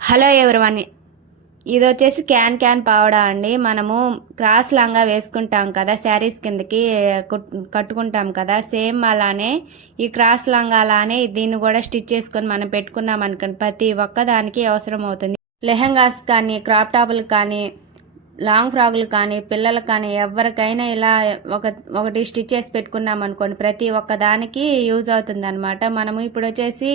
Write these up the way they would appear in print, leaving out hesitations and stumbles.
Hello everyone, ఇది వచ్చేసి can పావడా అండి. మనము క్రాస్ లాంగా వేసుకుంటాం కదా, శారీస్ కిందకి కట్టుకుంటాం కదా, సేమ్ అలానే ఈ క్రాస్ లాంగా అలానే దీన్ని కూడా స్టిచ్ చేసుకొని మనం పెట్టుకున్నాం అనుకోండి, ప్రతి ఒక్కదానికి అవసరం అవుతుంది. లెహంగాస్ కానీ, క్రాప్ టాపులు కానీ, లాంగ్ ఫ్రాకులు కానీ, పిల్లలకు కానీ, ఎవరికైనా ఇలా ఒకటి స్టిచ్ చేసి పెట్టుకున్నాం అనుకోండి, ప్రతి ఒక్క దానికి యూజ్ అవుతుంది అనమాట. మనము ఇప్పుడు వచ్చేసి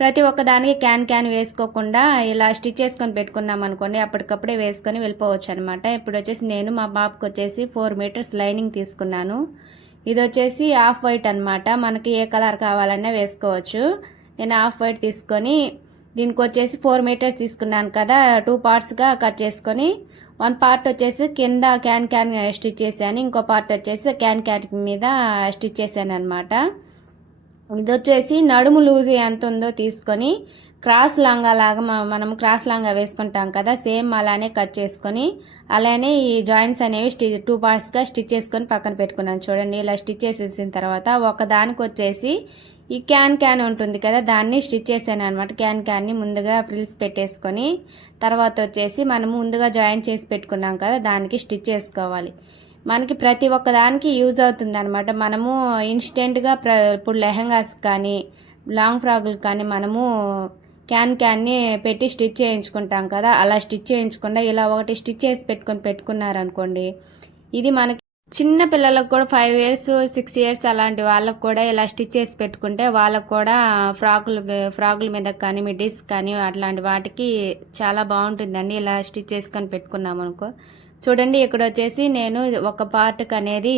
ప్రతి ఒక్క దానికి క్యాన్ వేసుకోకుండా ఇలా స్టిచ్ చేసుకొని పెట్టుకున్నాం అనుకోండి, అప్పటికప్పుడే వేసుకొని వెళ్ళిపోవచ్చు అనమాట. ఇప్పుడు వచ్చేసి నేను మా బాబుకి వచ్చేసి 4 మీటర్స్ లైనింగ్ తీసుకున్నాను. ఇది వచ్చేసి హాఫ్ వైట్ అనమాట. మనకి ఏ కలర్ కావాలన్నా వేసుకోవచ్చు. నేను హాఫ్ వైట్ తీసుకొని దీనికి వచ్చేసి 4 మీటర్స్ తీసుకున్నాను కదా, 2 పార్ట్స్గా కట్ చేసుకొని 1 పార్ట్ వచ్చేసి కింద క్యాన్ స్టిచ్ చేశాను, ఇంకో పార్ట్ వచ్చేసి క్యాన్ మీద స్టిచ్ చేశాను అనమాట. ఇది వచ్చేసి నడుము లూజ్ ఎంత ఉందో తీసుకొని క్రాస్ లాంగా లాగా మనం క్రాస్ లాంగా వేసుకుంటాం కదా, సేమ్ అలానే కట్ చేసుకొని అలానే ఈ జాయింట్స్ అనేవి 2 పార్ట్స్గా స్టిచ్ చేసుకొని పక్కన పెట్టుకున్నాను. చూడండి, ఇలా స్టిచ్ చేసేసిన తర్వాత ఒక దానికి వచ్చేసి ఈ క్యాన్ ఉంటుంది కదా, దాన్ని స్టిచ్ చేశాను అనమాట. క్యాన్ని ముందుగా ఫ్రిల్స్ పెట్టేసుకొని తర్వాత వచ్చేసి మనం ముందుగా జాయిన్ చేసి పెట్టుకున్నాం కదా, దానికి స్టిచ్ చేసుకోవాలి. మనకి ప్రతి ఒక్క దానికి యూజ్ అవుతుంది అనమాట. మనము ఇన్స్టెంట్గా ఇప్పుడు లెహంగాస్ కానీ, లాంగ్ ఫ్రాకులు కానీ మనము క్యాన్ని పెట్టి స్టిచ్ చేయించుకుంటాం కదా, అలా స్టిచ్ చేయించకుండా ఇలా ఒకటి స్టిచ్ చేసి పెట్టుకున్నారనుకోండి, ఇది మనకి చిన్న పిల్లలకు కూడా 5 ఇయర్స్ 6 ఇయర్స్ అలాంటి వాళ్ళకు కూడా ఇలా స్టిచ్ చేసి పెట్టుకుంటే వాళ్ళకు కూడా ఫ్రాకుల మీద కానీ, మిడ్డీస్ కానీ అట్లాంటి వాటికి చాలా బాగుంటుందండి. ఇలా స్టిచ్ చేసుకొని పెట్టుకున్నాం అనుకో. చూడండి, ఇక్కడ వచ్చేసి నేను ఒక పార్ట్కి అనేది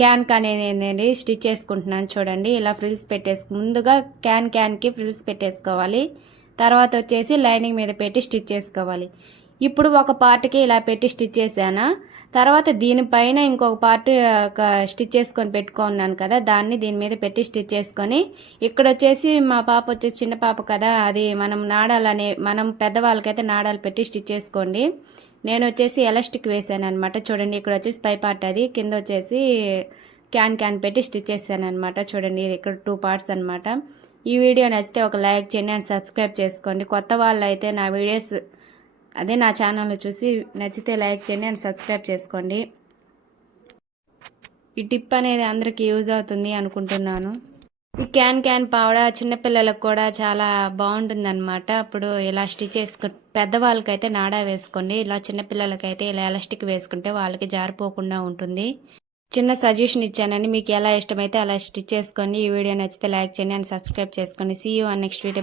క్యాన్ అనేది స్టిచ్ చేసుకుంటున్నాను. చూడండి, ఇలా ఫ్రిల్స్ ముందుగా క్యాన్కి ఫ్రిల్స్ పెట్టేసుకోవాలి. తర్వాత వచ్చేసి లైనింగ్ మీద పెట్టి స్టిచ్ చేసుకోవాలి. ఇప్పుడు ఒక పార్ట్కి ఇలా పెట్టి స్టిచ్ చేశాను. తర్వాత దీనిపైన ఇంకొక పార్ట్ స్టిచ్ చేసుకొని పెట్టుకున్నాను కదా, దాన్ని దీని మీద పెట్టి స్టిచ్ చేసుకొని ఇక్కడ వచ్చేసి మా పాప వచ్చేసి చిన్న పాప కదా, అది మనం పెద్దవాళ్ళకైతే నాడాలు పెట్టి స్టిచ్ చేసుకోండి. నేను వచ్చేసి ఎలాస్టిక్ వేసాను అనమాట. చూడండి, ఇక్కడ వచ్చేసి పై పార్ట్ అది, కింద వచ్చేసి క్యాన్ పెట్టి స్టిచ్ చేశాను అనమాట. చూడండి, ఇక్కడ 2 పార్ట్స్ అనమాట. ఈ వీడియో నచ్చితే ఒక లైక్ చేయండి అండ్ సబ్స్క్రైబ్ చేసుకోండి. కొత్త వాళ్ళు అయితే నా వీడియోస్ నా ఛానల్ని చూసి నచ్చితే లైక్ చేయండి అండ్ సబ్స్క్రైబ్ చేసుకోండి. ఈ టిప్ అనేది అందరికీ యూజ్ అవుతుంది అనుకుంటున్నాను. ఈ క్యాన్ పావడా చిన్నపిల్లలకు కూడా చాలా బాగుంటుంది అనమాట. అప్పుడు ఇలా స్టిచ్ పెద్దవాళ్ళకైతే నాడా వేసుకోండి, ఇలా చిన్నపిల్లలకైతే ఇలా ఎలాస్టిక్ వేసుకుంటే వాళ్ళకి జారిపోకుండా ఉంటుంది. చిన్న సజెషన్ ఇచ్చానండి, మీకు ఎలా ఇష్టమైతే అలా స్టిచ్ చేసుకోండి. ఈ వీడియో నచ్చితే లైక్ చేయండి అండ్ సబ్స్క్రైబ్ చేసుకోండి. See you on next video.